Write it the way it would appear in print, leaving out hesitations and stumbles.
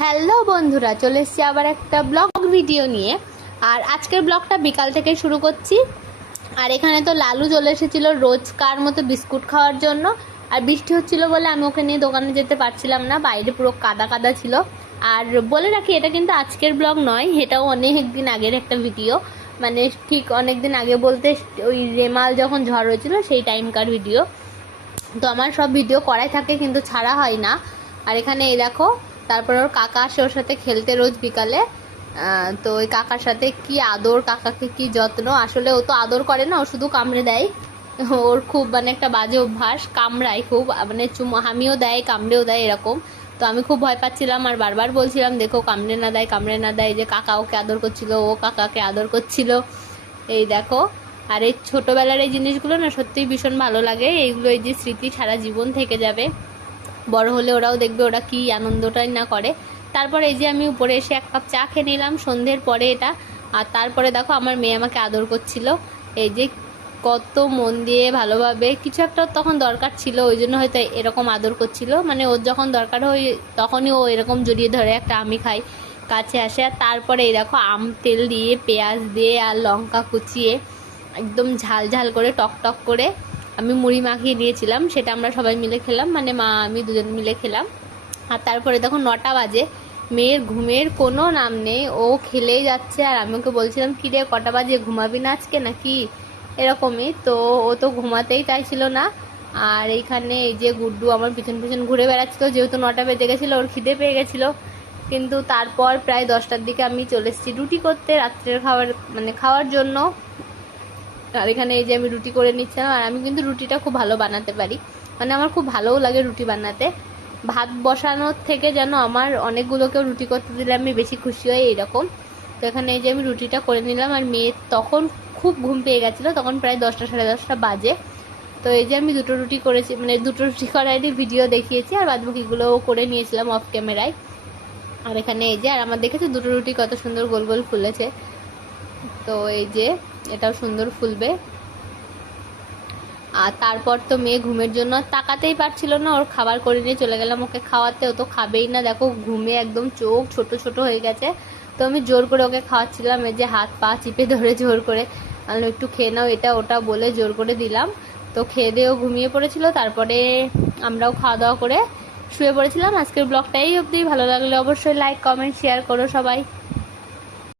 Hello বন্ধুরা, চলে এসেছি আবার একটা ব্লগ ভিডিও নিয়ে। আর আজকের ব্লগটা বিকাল থেকে শুরু করছি। আর এখানে তো লালু চলে এসেছিলো রোজকার মতো বিস্কুট খাওয়ার জন্য। আর বৃষ্টি হচ্ছিল বলে আমি ওকে নিয়ে দোকানে যেতে পারছিলাম না, বাইরে পুরো কাদা কাদা ছিল। আর বলে রাখি, এটা কিন্তু আজকের ব্লগ নয়, এটাও অনেক দিন আগের একটা ভিডিও। মানে ঠিক অনেক দিন আগে বলতে ওই রেমাল যখন ঝড় হয়েছিল সেই টাইমকার ভিডিও। তো আমার সব ভিডিও করাই থাকে কিন্তু ছাড়া হয় না। আর এখানে এই দেখো, তারপর ওর কাকা আসে ওর সাথে খেলতে রোজ বিকালে। তো ওই কাকার সাথে কি আদর, কাকাকে কি যত্ন। আসলে ও তো আদর করে না, ও শুধু কামড়ে দেয়। ওর খুব মানে একটা বাজে অভ্যাস, কামড়ায় খুব, মানে হামিও দেয় কামড়েও দেয় এরকম। তো আমি খুব ভয় পাচ্ছিলাম আর বারবার বলছিলাম দেখো কামড়ে না দেয়, কামড়ে না দেয়। যে কাকা ওকে আদর করছিল, ও কাকাকে আদর করছিল। এই দেখো। আর এই ছোটোবেলার এই জিনিসগুলো না সত্যিই ভীষণ ভালো লাগে। এইগুলো, এই যে স্মৃতি সারা জীবন থেকে যাবে। বড় হলে ওরাও দেখবে ওরা কি আনন্দটাই না করে। তারপরে এই যে আমি উপরে এসে এক কাপ চা খেয়ে নিলাম সন্ধ্যের পরে এটা। আর তারপরে দেখো আমার মেয়ে আমাকে আদর করছিল। এই যে কত মন দিয়ে ভালোভাবে, কিছু একটা তখন দরকার ছিল ওই জন্য হয়তো এরকম আদর করছিল। মানে ওর যখন দরকার হয় তখনই ও এরকম জড়িয়ে ধরে একটা আমি খাই, কাছে আসে। আর তারপরে এই দেখো আম তেল দিয়ে, পেঁয়াজ দিয়ে আর লঙ্কা কুচিয়ে একদম ঝাল ঝাল করে, টক টক করে আমি মুড়ি মাখিয়ে দিয়েছিলাম। সেটা আমরা সবাই মিলে খেলাম, মানে মা আমি দুজন মিলে খেলাম। আর তারপরে তখন 9টা বাজে, মেয়ের ঘুমের কোনো নাম নেই, ও খেলেই যাচ্ছে। আর আমি ওকে বলছিলাম কি রে কটা বাজে, ঘুমাবি না আজকে নাকি, এরকমই। তো ও তো ঘুমাতেই চাইছিল না। আর এইখানে এই যে গুড্ডু আমার পিছন পিছন ঘুরে বেড়াচ্ছিল, যেহেতু 9টা বেজে গেছিলো, ওর খিদে পেয়ে গেছিলো। কিন্তু তারপর প্রায় 10টার দিকে আমি চলে এসেছি রুটি করতে, রাত্রের খাবার মানে খাওয়ার জন্য। আর এখানে এই যে আমি রুটি করে নিচ্ছিলাম। আর আমি কিন্তু রুটিটা খুব ভালো বানাতে পারি, মানে আমার খুব ভালোও লাগে রুটি বানাতে। ভাত বসানোর থেকে যেন আমার অনেকগুলোকেও রুটি করতে দিলে আমি বেশি খুশি হই এইরকম। তো এখানে এই যে আমি রুটিটা করে নিলাম। আর মেয়ে তখন খুব ঘুম পেয়ে গেছিলো, তখন প্রায় 10টা সাড়ে 10টা বাজে। তো এই যে আমি দুটো রুটি করেছি, মানে দুটো রুটি করারই ভিডিও দেখিয়েছি, আর বাদবাকিগুলোও করে নিয়েছিলাম অফ ক্যামেরায়। আর এখানে এই যে, আর আমার দেখেছে দুটো রুটি কত সুন্দর গোল গোল ফুলেছে। তো এই যে এটাও সুন্দর ফুলবে। আর তারপর তো মেয়ে ঘুমের জন্য তাকাতেই পারছিল না, ওর খাবার করে নিয়ে চলে গেলাম ওকে খাওয়াতে। ও তো খাবেই না, দেখো ঘুমে একদম চোখ ছোট ছোট হয়ে গেছে। তো আমি জোর করে ওকে খাওয়াচ্ছিলাম, এই যে হাত পা চিপে ধরে জোর করে আমি একটু খেয়ে নাও এটা ওটা বলে জোর করে দিলাম। তো খেয়ে দিয়েও ঘুমিয়ে পড়েছিল। তারপরে আমরাও খাওয়া দাওয়া করে শুয়ে পড়েছিলাম। আজকের ব্লগটা এই অবধি। ভালো লাগলে অবশ্যই লাইক কমেন্ট শেয়ার করো সবাই।